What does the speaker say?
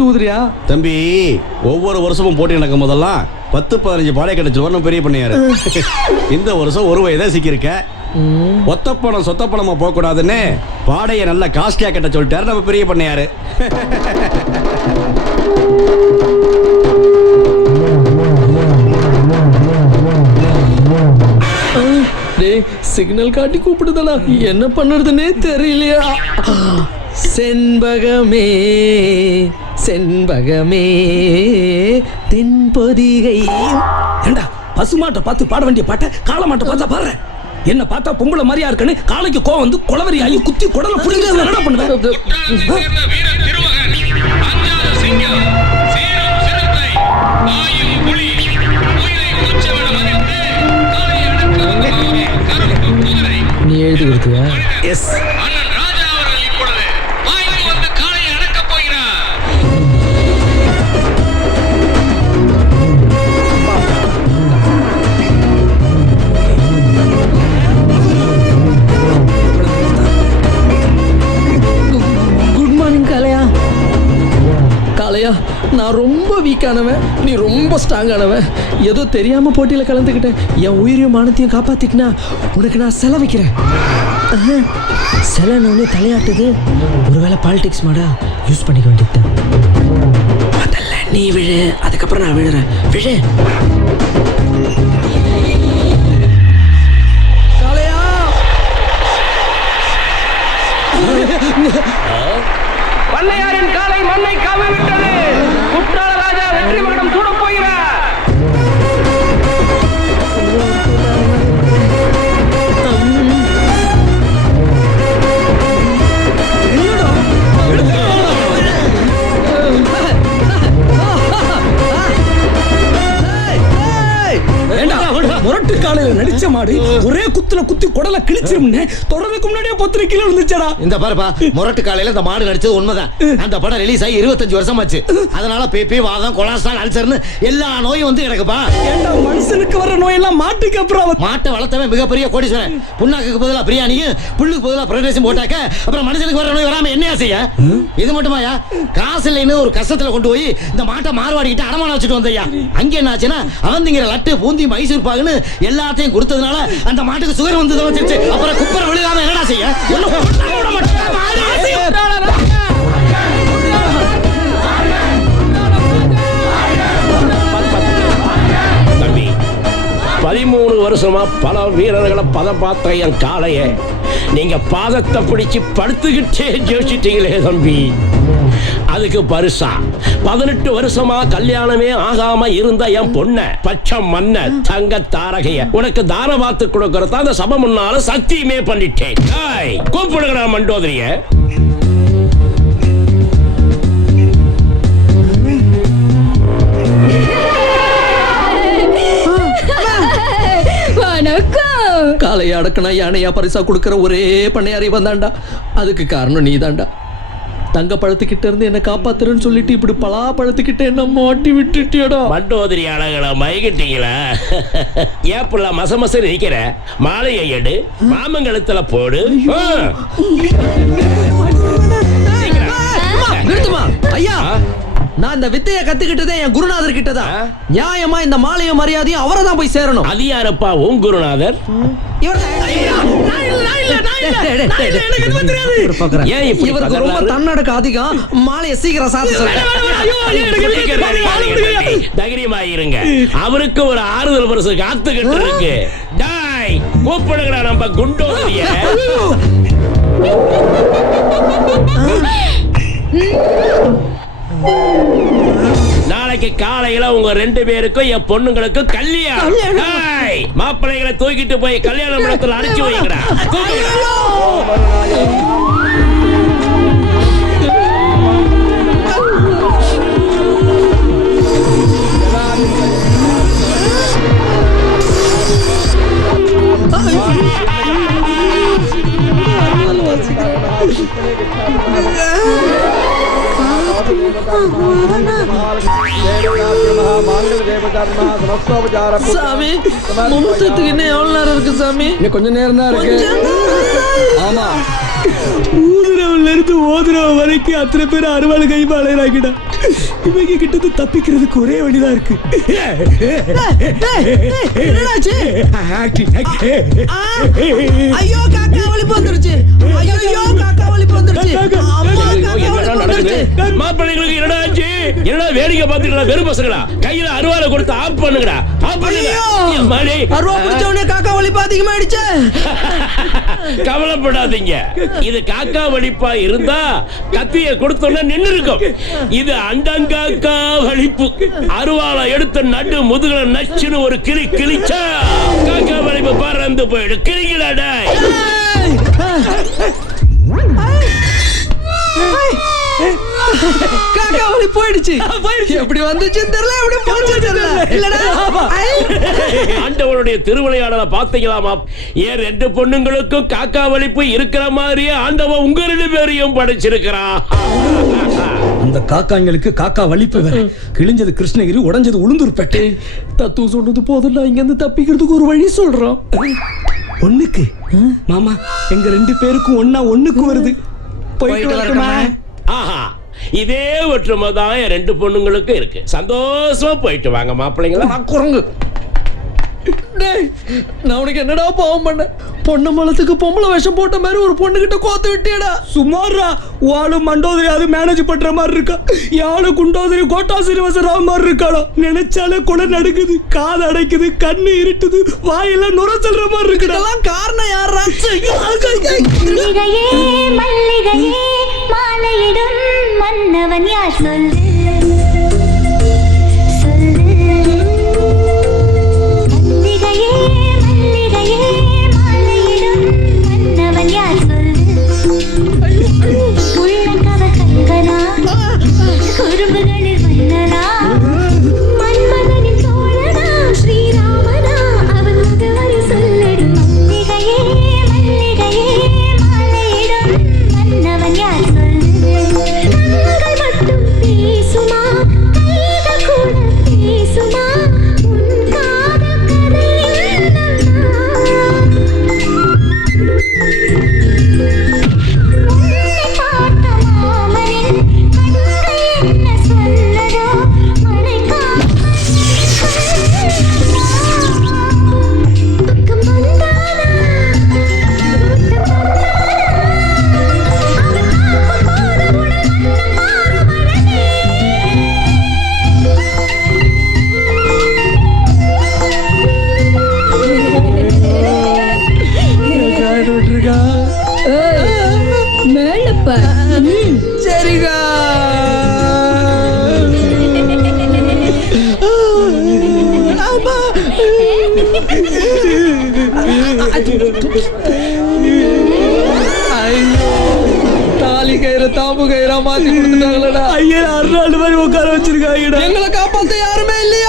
சொல்றியா தம்பி ஒவ்வொரு வருஷமும் போட்டி நடக்கும் போதெல்லாம் பத்து பதினஞ்சு பாடை கிடைச்சு வரணும் பெரிய பண்ணியாரு. இந்த வருஷம் ஒரு வயதா சிக்கியிருக்க. ஒத்த பணம் சொத்த பணமா போக கூடாதுன்னு பாடையை நல்ல காஸ்ட்லியா கட்ட சொல்லிட்டாரு நம்ம பெரிய பண்ணையாரு. சிக்னல் காட்டி கூப்பிடுதடா. என்ன பண்ணுறதுனே தெரியலையா? செண்பகமே செண்பகமே. தென்பொதிகை. ஏண்டா பசுமாட்டை பார்த்து பாட வேண்டிய பாட்டை காளமாட்டை பார்த்தா பாடுற? என்ன பார்த்தா பொம்பளை மாதிரியா இருக்குன்னு காளைக்கு கோவம் வந்து குளவரி ஆகி குத்தி குடல புடிங்க என்ன பண்ணுவேன்? சேர்ந்த வீரர் திருமகன் அஞ்சாத காளையா நான் ரொம்ப வீக்கானவன் நீ ரொம்ப ஸ்ட்ராங்கானவன் ஏதோ தெரியாமல் போட்டியில் கலந்துக்கிட்டேன். என் உயிரையும் மானத்தையும் காப்பாற்றிக்கினா உனக்கு நான் செல செலவிக்கிறேன் செலனே தலையாட்டுது. ஒருவேளை பாலிடிக்ஸ் மாடா யூஸ் பண்ணிக்க வேண்டியதுதான் முதல்ல நீ விழு அதுக்கப்புறம் நான் விழுறேன். விழு. காளையா! பண்ணையாரின் காலை மண்ணை காவிவிட்டது. குற்றால ராஜா வெற்றி மகனம் சூடப் முரட்டு காலையில நடிச்ச மாடு ஒரே குத்துல குத்தி குடல கிழிச்சிரும்னு தொடர்றதுக்கு முன்னாடியே பொத்திரி கீழே விழுந்துச்சடா இந்த பாருப்பா முரட்டு காலையில இந்த மாடு நடிச்சது உண்மைதான். அந்த படம் ரிலீஸ் ஆகி இருபத்தஞ்சு வருஷம் ஆச்சு அதனால பேபி வாதம் கொலாஸ்ட்ரால் அல்சர்னு எல்லா நோயும் வந்து கிடக்குப்பா. ஏண்டா மனுஷனுக்கு வர நோயெல்லாம் மாட்டுக்கு அப்புறம் மாட்டை வளர்த்தவன் மிகப்பெரிய கோடீஸ்வரன். புண்ணாக்குக்கு பதிலா பிரியாணியும் புல்லுக்கு பதிலா பிரதேசம் போட்டாக்க அப்புறம் மனுஷனுக்கு வர நோய் வராம என்னையா செய்ய? இது மட்டுமாயா? காசு இல்லைன்னு ஒரு கஷ்டத்துல கொண்டு போய் இந்த மாட்டை மார்வாடிக்கிட்டு அடமானம் வச்சுட்டு வந்தையா? அங்க என்ன ஆச்சுன்னா அவந்திங்கிற லட்டு பூந்தி மைசூர் பாகுன்னு எல்லாத்தையும் கொடுத்ததுனால அந்த மாட்டுக்கு சுகர் வந்து தொலைச்சிருச்சு அப்புறம் குப்பரை விழுகாம என்னடா செய்ய தம்பி பதிமூணு வருஷமா பல வீரர்களை பதம் பார்த்த என் காளைய நீங்க பாதத்தை பிடிச்சு படுத்துக்கிட்டே ஜோசிட்டீங்களே தம்பி அதுக்கு பரிசா. பதினெட்டு வருஷமா கல்யாணமே ஆகாம இருந்த என் பொண்ண பச்சை மண்ண தங்க தாரகைய. உனக்கு தான பார்த்து கொடுக்கறத அந்த சபை முன்னால சத்தியமே பண்ணிட்டேன். ஏய், கூப்பிடுங்கடா மண்டோதரிய. காளையை அடக்கினா யானையா பரிசா கொடுக்கிற ஒரே பண்ணையாரி வந்தாண்டா அதுக்கு காரணம் நீதான்டா. தங்க பழத்துக்கிட்ட இருந்து என்ன காப்பாத்துறேன்னு சொல்லிட்டு இப்படி பலா பழத்துக்கிட்ட என்ன மாட்டி விட்டுட்டியடா. மண்டோதரி அழகல மயகிட்டீங்களா ஏன் புள்ள மச மச நிக்கிற? மாலையை எடு மாமங்கலத்துல போடு. நிறுத்துமா ஐயா? நான் இந்த வித்தைய கத்துக்கிட்டதே என் குருநாதர் கிட்ட தான்? நியாயமா இந்த மாலையும் மரியாதையும் அவரை தான் போய் சேரணும். அது யாரப்பா உன் குருநாதர். இப்படி இவருக்கு ரொம்ப? தன்னடக்க அதிகம் மாலையை சீக்கிரம் சாத்த சொல்ல தைரியமா இருங்க அவருக்கு ஒரு ஆறுதல் பரிசு காத்துக்கிட்டு இருக்கு. டாய் கூப்பிடுங்கடா நம்ம குண்டோதரிய நாளைக்கு காலையில உங்க ரெண்டு பேருக்கும் என் பொண்ணுங்களுக்கும் கல்யாணம். மாப்பிள்ளைகளை தூக்கிட்டு போய் கல்யாண மண்டபத்துல அனுப்பிச்சு வைங்கடா. தூக்குங்கடா. சாமி முகூர்த்தத்துக்கு இன்னும் எவ்வளவு நேரம் இருக்கு சாமி? இன்னும் கொஞ்ச நேரம் தான் இருக்கு. ஆமா. ஊதுறவன்ல இருந்து ஓதுறவன் வரைக்கும் அத்தனை பேர் அறுவாள் கை பாளையராக்கிட்டா இவங்க கிட்ட தப்பிக்கிறதுக்கு ஒரே வழிதான் இருக்கு. ஐயோ காக்கா வலிப்பு வந்துருச்சு. ஐயோ ஐயோ காக்கா வலிப்பு வந்துருச்சு. என்னடா வேடிக்கை பார்த்துட்டு வெறும் பசங்களா? கையில அருவாலை கொடுத்து ஆஃப் பண்ணுங்கடா. ஆஃப் பண்ணுங்க! எம்மாடி. அருவா பிடிச்ச உடனே காக்கா வலிப்பு அதிகமாயிடுச்சு கவலைப்படாதீங்க. இது காக்கா வலிப்பா இருந்தா கத்திய கொடுத்தோன்னா நின்னு இருக்கும் இது அண்டங்காக்கா வலிப்பு. அருவாளை எடுத்து நடு முதுகுல நச்சுன்னு ஒரு கிளி கிழிச்சா காக்கா வலிப்பு பறந்து போயிடு கிளிங்களாடா காக்கா வலி போயிடுச்சு. எப்படி வந்துச்சுன்னு தெரியல எப்படி போச்சு தெரியல. இல்லடா. ஆண்டவனுடைய திருவிளையாடலை பார்த்தீங்களாமா? ஏன் ரெண்டு பொண்ணுங்களுக்கும் காக்கா வலிப்பு இருக்கிற மாதிரியே ஆண்டவன் உங்க ரெண்டு பேரையும் படைச்சிருக்கிறான் அந்த காக்காங்களுக்கு காக்கா வலிப்பு வேற. கிழிஞ்சது கிருஷ்ணகிரி உடைஞ்சது உளுந்தூர்பேட்டை தத்துவம் சொன்னது போதும் இங்க இருந்து தப்பிக்கிறதுக்கு ஒரு வழி சொல்றோம். ஒண்ணுக்கு. மாமா எங்க ரெண்டு பேருக்கும் ஒன்னா ஒண்ணுக்கு வருது. போயிட்டு வரட்டுமா இதே ஒற்றுமை தான் என் ரெண்டு பொண்ணுங்களுக்கும் இருக்கு. சந்தோஷமா போயிட்டு வாங்க மாப்பிள்ளைங்களா. குரங்கு. டேய் நான் உனக்கு என்னடா பாவம் பண்ண? பொண்ணு மலத்துக்கு பொம்பளை வேஷம் போட்ட மாதிரி ஒரு பொண்ணு கிட்ட கோத்து விட்டியடா. சுமாரா வாழு மண்டோதரி அது மேனேஜ் பண்ற மாதிரி இருக்கா? யாழு குண்டோதரி கோட்டா சீனிவாசராவ் மாதிரி இருக்காளா? நினைச்சாலே குலை நடுக்குது காது அடைக்குது கண்ணு இருட்டுது வாயெல்லாம் நுர செல்ற மாதிரி இருக்குடா. காரணம் யாரா Personally தாலி கயிறு தாம்பு கயிறா மாத்தி கொடுத்துட்டாங்களடா. ஐயா அறுநாள் மாதிரி உட்கார வச்சிருக்காங்கடா. எங்களை காப்பாத்த யாருமே இல்லையா.